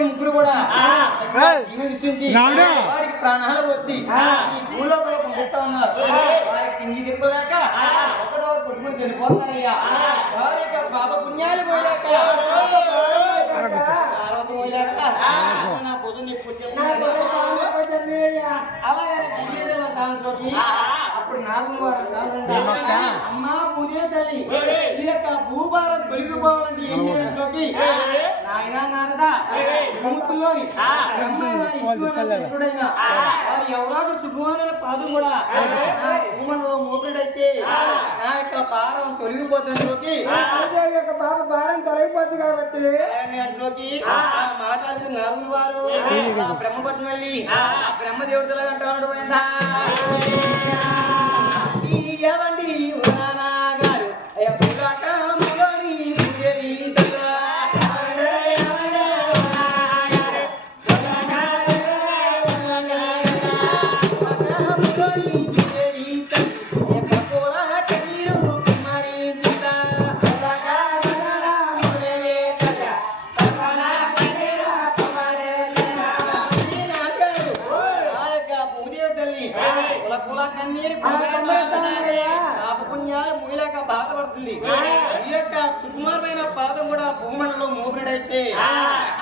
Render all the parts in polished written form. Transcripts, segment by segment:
ముగ్గురు కూడా వాడికి ప్రాణాలు వచ్చి ఈ భూలోకంలో పంపిస్తా ఉన్నారు. వారికి తిండి తిప్పలేక ఒకరో కొట్టుకుని చనిపోతారయ్యా. వారి యొక్క పాప పుణ్యాలు పోయాక పోయాక నా పొద్దున్న అప్పుడు నాలుగు అమ్మా పూజే తల్లి ఈ యొక్క భూభారం తొలగిపోవాలంటే ఏం చేయడానికి నాయన నారదా భూములోని ఇష్టమైనా వారు ఎవరో శుభమైన పాదం కూడా భూమంలో మోపిడైతే నా యొక్క భారం తొలగిపోతుంది యొక్క పాప భారం తొలగిపోతుంది కాబట్టి అందులోకి మాట్లాడుతూ నారదు వారు బ్రహ్మపట్నం వెళ్ళి బ్రహ్మదేవతలు అంటాడు పోయిందా ఏవండి గారు బాధపడుతుంది. ఈ యొక్క సుకుమారమైన పాదం కూడా భూమండలో మోపినడైతే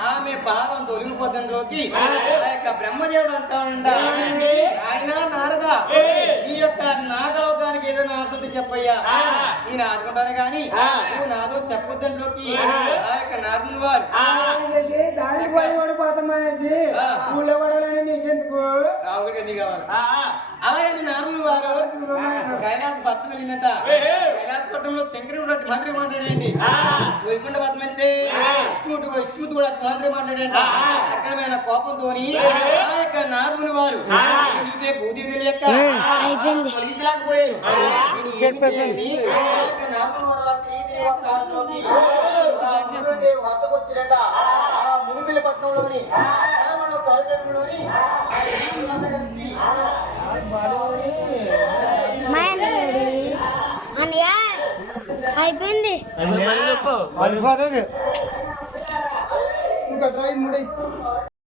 ఆమె పాదం తొలగిపోతంలోకి ఆ యొక్క బ్రహ్మదేవుడు అంటానంట, ఆయన నారదా ఈ యొక్క నాగలోకానికి ఏదైనా అర్థం చెప్పయ్యా, నేను ఆదుకుంటాను కానీ నువ్వు నాదో చెప్పొద్దంలోకి ఆ యొక్క నారదుని వారు పోతామనేసి ఊళ్ళో పడాలని నీకెందుకు రావుడికి ఎన్ని కావాలి. అలాగే నారదుని వారు కైలాస పట్టణం వెళ్ళిందట. కైలాస పట్టణంలో శంకరుడు మాత్రమే మాట్లాడండి. వైకుంఠ పట్టణం అయితే విష్ణుమూర్తి కూడా మాత్రమే మాట్లాడండి. అక్కడమైన కోపంతో ఆ యొక్క నారదుని వారు చూస్తే భూతి తెలియక తొలగించలేకపోయారు. వద్దకొచ్చినట మునిమిల్లి పట్టణంలోని అయిపోయింది.